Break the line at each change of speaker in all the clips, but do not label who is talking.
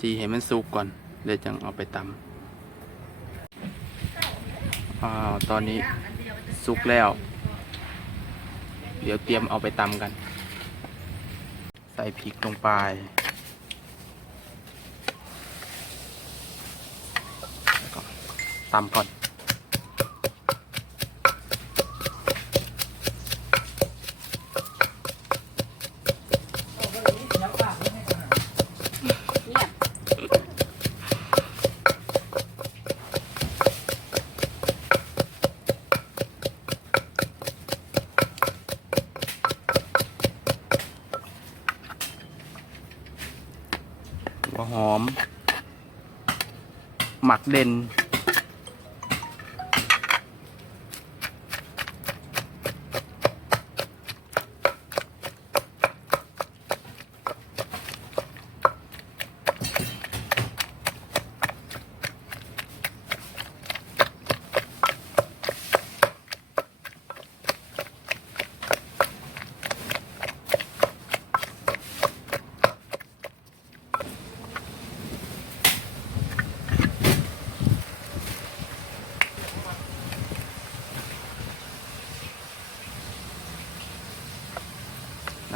จีให้มันสุกก่อนเดี๋ยวจังเอาไปตำอ่าตอนนี้สุกแล้ว เดี๋ยวเตรียมเอาไปตำกัน ใส่พริกลงไปตำก่อน หัวหอม หมักเด่น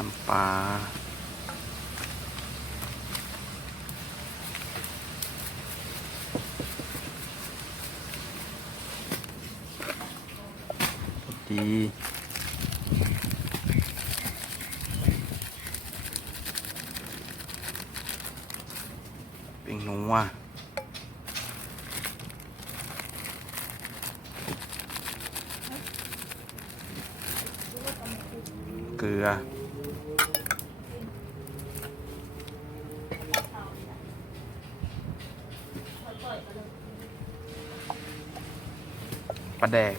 น้ำปลาดีเป็นนัวเกลือ ปลาแดก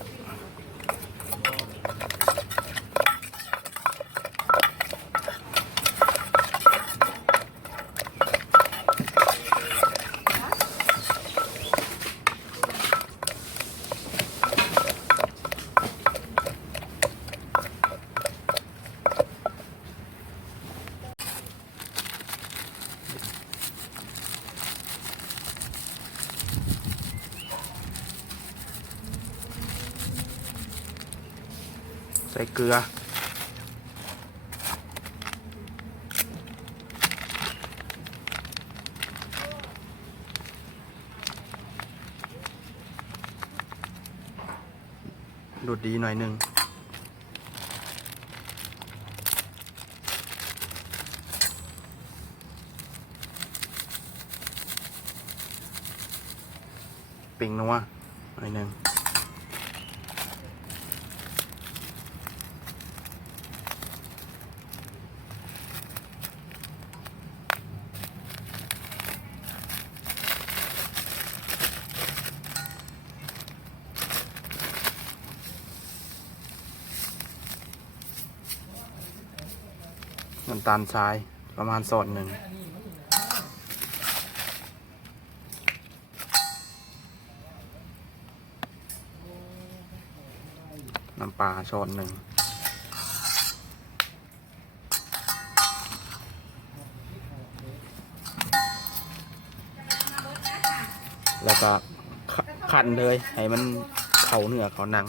ใส่เกลือ ดูดดีหน่อยหนึ่งปิ่งนัวหน่อยหนึ่ง น้ำตาลทรายประมาณสอดหนึ่งน้ำปลาช้อนหนึ่งแล้วก็ขันเลย ให้มันเขาเนื้อเขาหนัง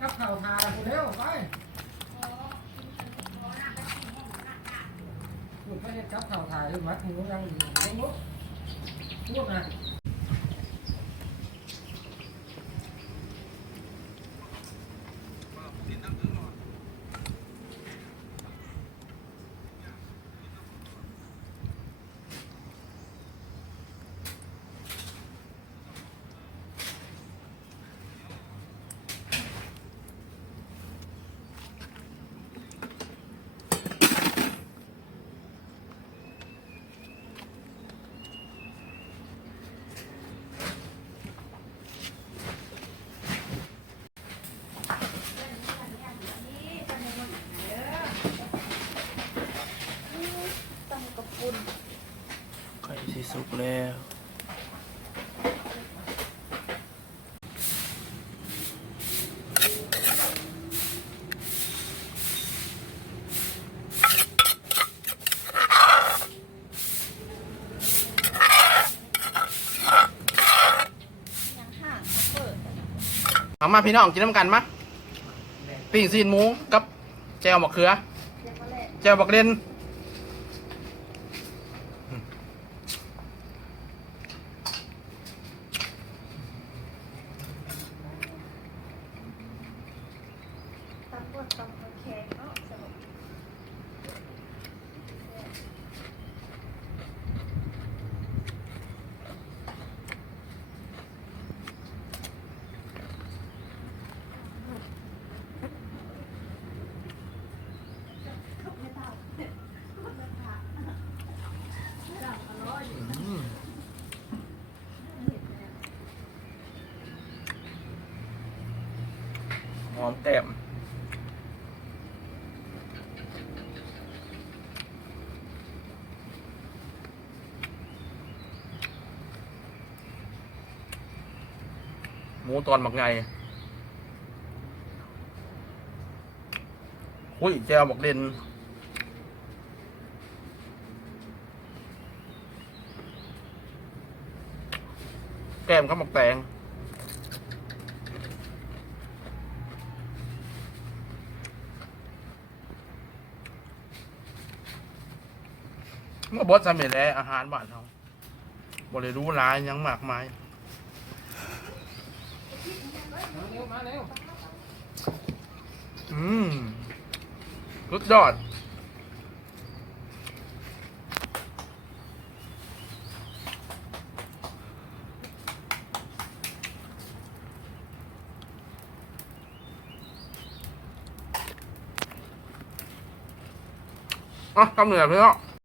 ว่าได้เอาแค่กับข่าวทาเร็วไปพูดแค่กับข่าวถ่ายมัดหมูยังอยู่ในมุกพูดนะ
สุกแล้ว
ยังห่างเขาเปิด
เอามาพี่น้องกินน้ำกันมะปิ้งซีนหมูกับแจวมะเขือ
เรียกว่าแหละ
แจวบักเล่น
ตำปวดตำตะแคงเนาะสนุก
หอมแก้ม หมูตอนหมักไงหุ้ยแจวบักเล่นแก้มเขาหมักแตงเมื่อบดสำเร็จแล้วอาหารบ้านเราบริรู้หลายยังมากมาย
มา เร็วมาเร็ว
อืมสุดยอด อะกำเนิดพี่เนาะ